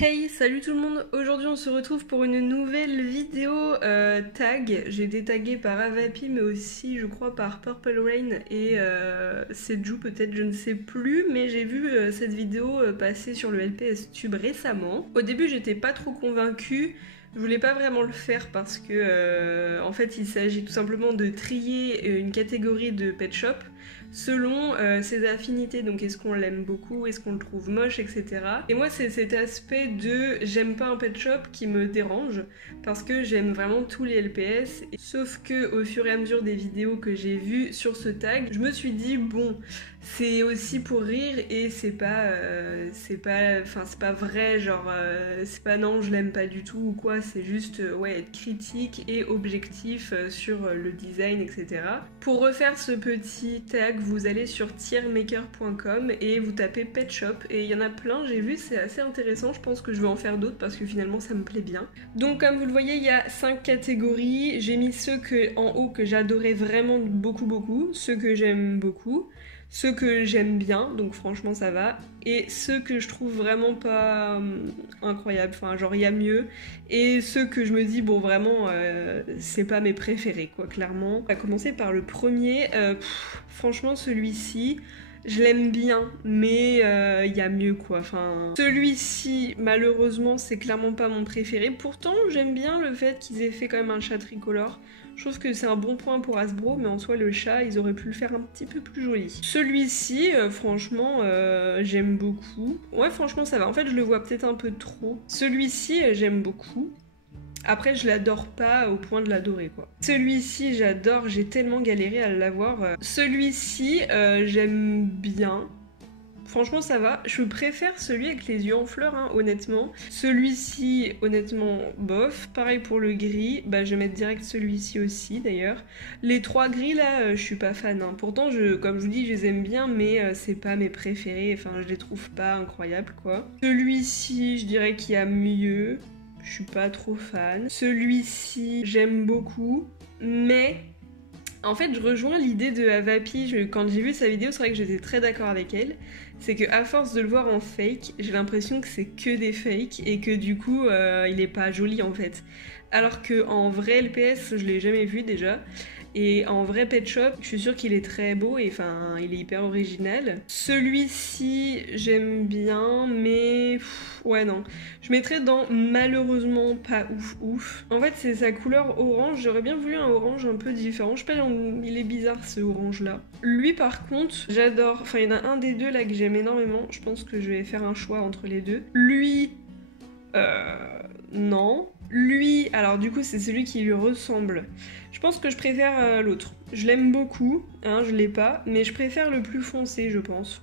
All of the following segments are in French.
Hey, salut tout le monde! Aujourd'hui on se retrouve pour une nouvelle vidéo tag. J'ai été taguée par Avapi mais aussi je crois par Purple Rain et Seju peut-être, je ne sais plus, mais j'ai vu cette vidéo passer sur le LPS Tube récemment. Au début j'étais pas trop convaincue. Je voulais pas vraiment le faire parce que en fait il s'agit tout simplement de trier une catégorie de pet shop selon ses affinités, donc est-ce qu'on l'aime beaucoup, est-ce qu'on le trouve moche, etc. Et moi c'est cet aspect de j'aime pas un pet shop qui me dérange parce que j'aime vraiment tous les LPS, sauf que au fur et à mesure des vidéos que j'ai vues sur ce tag, je me suis dit bon, c'est aussi pour rire et c'est pas vrai, genre c'est pas non je l'aime pas du tout ou quoi, c'est juste ouais être critique et objectif sur le design, etc. Pour refaire ce petit tag, vous allez sur tiermaker.com et vous tapez pet shop et il y en a plein, j'ai vu, c'est assez intéressant, je pense que je vais en faire d'autres parce que finalement ça me plaît bien. Donc comme vous le voyez, il y a 5 catégories, j'ai mis ceux en haut que j'adorais vraiment beaucoup, ceux que j'aime beaucoup, ceux que j'aime bien, donc franchement ça va, et ceux que je trouve vraiment pas incroyables, enfin genre il y a mieux, et ceux que je me dis bon vraiment c'est pas mes préférés quoi, clairement. On va commencer par le premier, franchement celui-ci, je l'aime bien, mais il y a mieux quoi. Enfin, celui-ci, malheureusement, c'est clairement pas mon préféré. Pourtant, j'aime bien le fait qu'ils aient fait quand même un chat tricolore. Je trouve que c'est un bon point pour Hasbro, mais en soi, le chat, ils auraient pu le faire un petit peu plus joli. Celui-ci, franchement, j'aime beaucoup. Ouais, franchement, ça va. En fait, je le vois peut-être un peu trop. Celui-ci, j'aime beaucoup. Après, je l'adore pas au point de l'adorer, quoi. Celui-ci, j'adore, j'ai tellement galéré à l'avoir. Celui-ci, j'aime bien. Franchement, ça va. Je préfère celui avec les yeux en fleurs, hein, honnêtement. Celui-ci, honnêtement, bof. Pareil pour le gris. Bah, je vais mettre direct celui-ci aussi, d'ailleurs. Les trois gris, là, je suis pas fan. Hein. Pourtant, comme je vous dis, je les aime bien, mais c'est pas mes préférés. Enfin, je les trouve pas incroyables, quoi. Celui-ci, je dirais qu'il y a mieux. Je suis pas trop fan. Celui-ci, j'aime beaucoup, mais en fait, je rejoins l'idée de Avapi. Quand j'ai vu sa vidéo, c'est vrai que j'étais très d'accord avec elle. C'est que à force de le voir en fake, j'ai l'impression que c'est que des fakes et que du coup, il est pas joli en fait. Alors que en vrai LPS, je l'ai jamais vu déjà. Et en vrai pet shop, je suis sûre qu'il est très beau et enfin, il est hyper original. Celui-ci, j'aime bien, mais ouais non. Je mettrais dans malheureusement pas ouf. En fait, c'est sa couleur orange. J'aurais bien voulu un orange un peu différent. Je sais pas, il est bizarre ce orange là. Lui par contre, j'adore. Enfin, il y en a un des deux là que j'aime énormément. Je pense que je vais faire un choix entre les deux. Lui, non. Lui, alors du coup, c'est celui qui lui ressemble. Je pense que je préfère l'autre. Je l'aime beaucoup, hein, je l'ai pas, mais je préfère le plus foncé, je pense.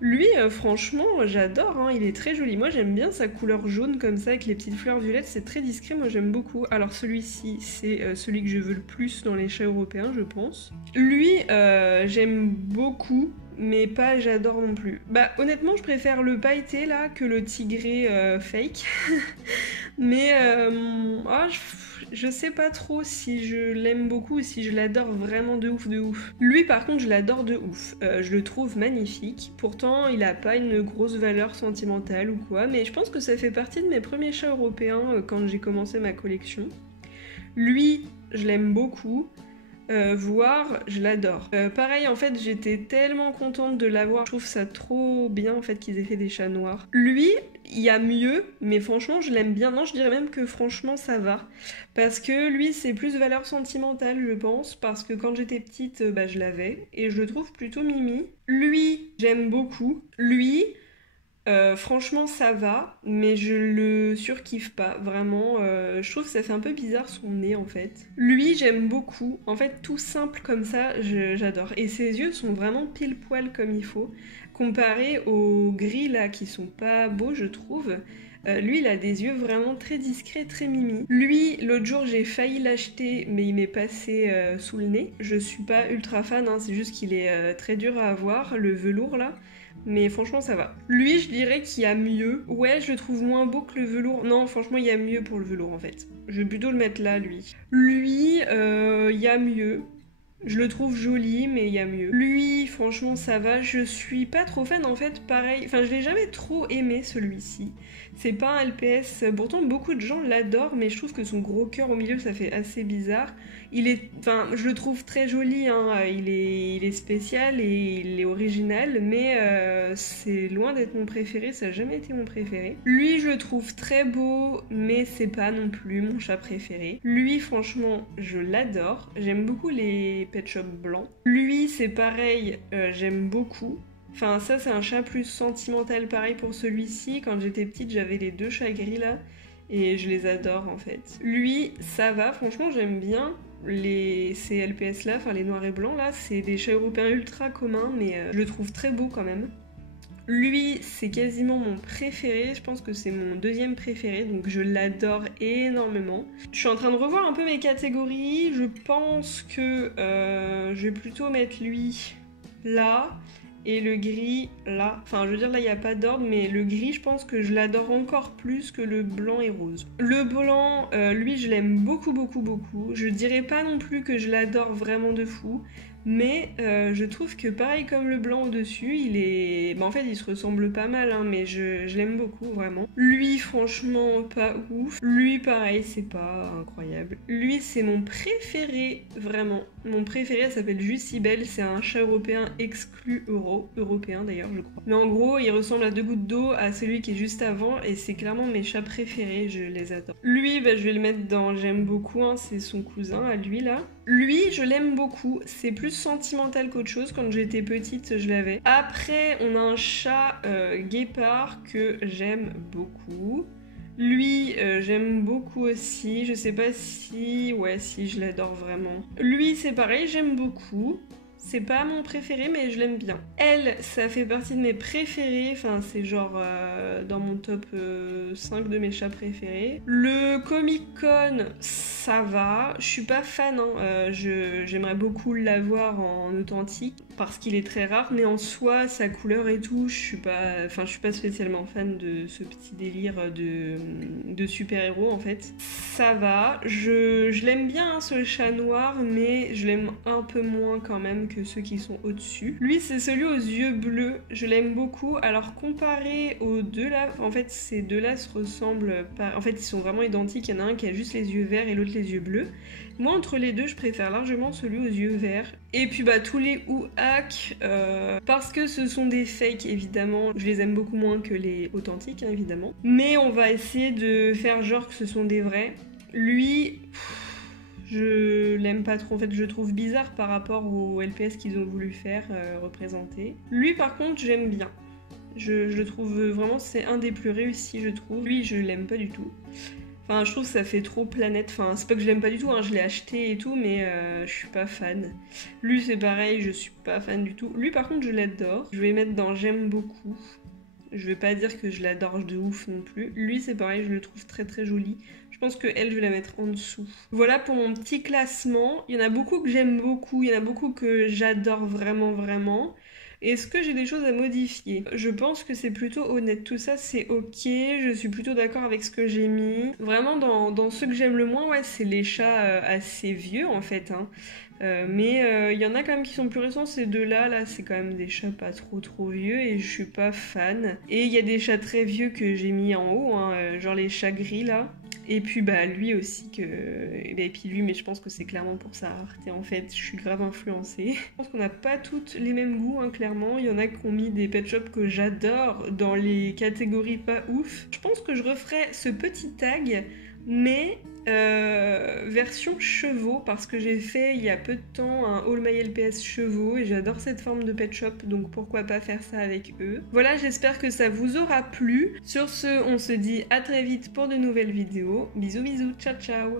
Lui, franchement, j'adore, hein, il est très joli. Moi, j'aime bien sa couleur jaune comme ça, avec les petites fleurs violettes, c'est très discret, moi j'aime beaucoup. Alors celui-ci, c'est celui que je veux le plus dans les chats européens, je pense. Lui, j'aime beaucoup, mais pas j'adore non plus. Bah honnêtement, je préfère le pailleté là que le tigré fake. Mais je sais pas trop si je l'aime beaucoup ou si je l'adore vraiment de ouf. Lui par contre je l'adore de ouf, je le trouve magnifique, pourtant il a pas une grosse valeur sentimentale ou quoi, mais je pense que ça fait partie de mes premiers chats européens quand j'ai commencé ma collection. Lui je l'aime beaucoup, voir, je l'adore. Pareil, en fait, j'étais tellement contente de l'avoir. Je trouve ça trop bien, en fait, qu'ils aient fait des chats noirs. Lui, il y a mieux, mais franchement, je l'aime bien. Non, je dirais même que franchement, ça va. Parce que lui, c'est plus valeur sentimentale, je pense. Parce que quand j'étais petite, bah, je l'avais. Et je le trouve plutôt mimi. Lui, j'aime beaucoup. Lui... franchement ça va, mais je le surkiffe pas, vraiment, je trouve que ça fait un peu bizarre son nez en fait. Lui j'aime beaucoup, en fait tout simple comme ça, j'adore. Et ses yeux sont vraiment pile poil comme il faut, comparé aux gris là qui sont pas beaux je trouve. Lui il a des yeux vraiment très discrets, très mimi. Lui l'autre jour j'ai failli l'acheter mais il m'est passé sous le nez. Je suis pas ultra fan, hein, c'est juste qu'il est très dur à avoir, le velours là. Mais franchement ça va. Lui je dirais qu'il y a mieux. Ouais je le trouve moins beau que le velours. Non franchement il y a mieux pour le velours en fait. Je vais plutôt le mettre là lui. Lui il y a mieux. Je le trouve joli, mais il y a mieux. Lui, franchement, ça va. Je suis pas trop fan, en fait, pareil. Enfin, je l'ai jamais trop aimé, celui-ci. C'est pas un LPS. Pourtant, beaucoup de gens l'adorent, mais je trouve que son gros cœur au milieu, ça fait assez bizarre. Enfin, je le trouve très joli, hein. Il est spécial et il est original, mais c'est loin d'être mon préféré. Ça n'a jamais été mon préféré. Lui, je le trouve très beau, mais c'est pas non plus mon chat préféré. Lui, franchement, je l'adore. J'aime beaucoup les Pet Shop blancs. Lui, c'est pareil, j'aime beaucoup. Enfin, ça, c'est un chat plus sentimental, pareil pour celui-ci. Quand j'étais petite, j'avais les 2 chats gris là, et je les adore en fait. Lui, ça va, franchement, j'aime bien. Ces LPS là, enfin les noirs et blancs là, c'est des chats européens ultra communs, mais je le trouve très beau quand même. Lui, c'est quasiment mon préféré, je pense que c'est mon 2e préféré, donc je l'adore énormément. Je suis en train de revoir un peu mes catégories, je pense que je vais plutôt mettre lui là, et le gris là. Enfin, je veux dire, là, il n'y a pas d'ordre, mais le gris, je pense que je l'adore encore plus que le blanc et rose. Le blanc, lui, je l'aime beaucoup, beaucoup, beaucoup. Je dirais pas non plus que je l'adore vraiment de fou, mais je trouve que pareil comme le blanc au-dessus, il est... en fait, il se ressemble pas mal, hein, mais je l'aime beaucoup, vraiment. Lui, franchement, pas ouf. Lui, pareil, c'est pas incroyable. Lui, c'est mon préféré, vraiment. Mon préféré, elle s'appelle Jucibel, c'est un chat européen exclu européen d'ailleurs, je crois. Mais en gros, il ressemble à 2 gouttes d'eau à celui qui est juste avant, et c'est clairement mes chats préférés, je les adore. Lui, je vais le mettre dans j'aime beaucoup, hein, c'est son cousin à lui, là. Lui, je l'aime beaucoup, c'est plus sentimental qu'autre chose. Quand j'étais petite, je l'avais. Après, on a un chat guépard que j'aime beaucoup. Lui, j'aime beaucoup aussi. Je sais pas si... Ouais, si, je l'adore vraiment. Lui, c'est pareil, j'aime beaucoup. C'est pas mon préféré, mais je l'aime bien. Elle, ça fait partie de mes préférés. Enfin, c'est genre dans mon top 5 de mes chats préférés. Le Comic Con, ça va. Je suis pas fan, hein. J'aimerais beaucoup l'avoir en authentique parce qu'il est très rare, mais en soi, sa couleur et tout, je suis pas spécialement fan de ce petit délire de super-héros en fait. Ça va. Je l'aime bien, hein, ce chat noir, mais je l'aime un peu moins quand même que ceux qui sont au-dessus. Lui, c'est celui aux yeux bleus. Je l'aime beaucoup. Alors, comparé aux 2 là, en fait, ces 2 là se ressemblent pas. En fait, ils sont vraiment identiques. Il y en a un qui a juste les yeux verts et l'autre les yeux bleus. Moi, entre les 2, je préfère largement celui aux yeux verts. Et puis, tous les Ouhak, parce que ce sont des fakes, évidemment, je les aime beaucoup moins que les authentiques, hein, évidemment. Mais on va essayer de faire genre que ce sont des vrais. Lui... je l'aime pas trop, en fait je le trouve bizarre par rapport au LPS qu'ils ont voulu faire représenter. Lui par contre j'aime bien, je le trouve vraiment, c'est un des plus réussis je trouve. Lui je l'aime pas du tout, enfin je trouve que ça fait trop planète, enfin c'est pas que je l'aime pas du tout, hein, je l'ai acheté et tout, mais je suis pas fan. Lui c'est pareil, je suis pas fan du tout. Lui par contre je l'adore, je vais mettre dans j'aime beaucoup. Je vais pas dire que je l'adore de ouf non plus. Lui c'est pareil, je le trouve très très joli. Je pense que elle, je vais la mettre en dessous. Voilà pour mon petit classement. Il y en a beaucoup que j'aime beaucoup, il y en a beaucoup que j'adore vraiment vraiment. Est-ce que j'ai des choses à modifier? Je pense que c'est plutôt honnête. Tout ça, c'est ok. Je suis plutôt d'accord avec ce que j'ai mis. Vraiment, dans ceux que j'aime le moins, ouais, c'est les chats assez vieux, en fait. Hein. Mais il y en a quand même qui sont plus récents. Ces 2 là, c'est quand même des chats pas trop vieux et je suis pas fan. Et il y a des chats très vieux que j'ai mis en haut, hein, genre les chats gris, là. Et puis lui aussi et puis lui, mais je pense que c'est clairement pour sa rareté en fait, je suis grave influencée. Je pense qu'on n'a pas toutes les mêmes goûts, hein, clairement. Il y en a qui ont mis des pet shops que j'adore dans les catégories pas ouf. Je pense que je referai ce petit tag, mais version chevaux, parce que j'ai fait il y a peu de temps un All My LPS chevaux et j'adore cette forme de pet shop, donc pourquoi pas faire ça avec eux. Voilà, j'espère que ça vous aura plu. Sur ce, on se dit à très vite pour de nouvelles vidéos. Bisous bisous, ciao ciao.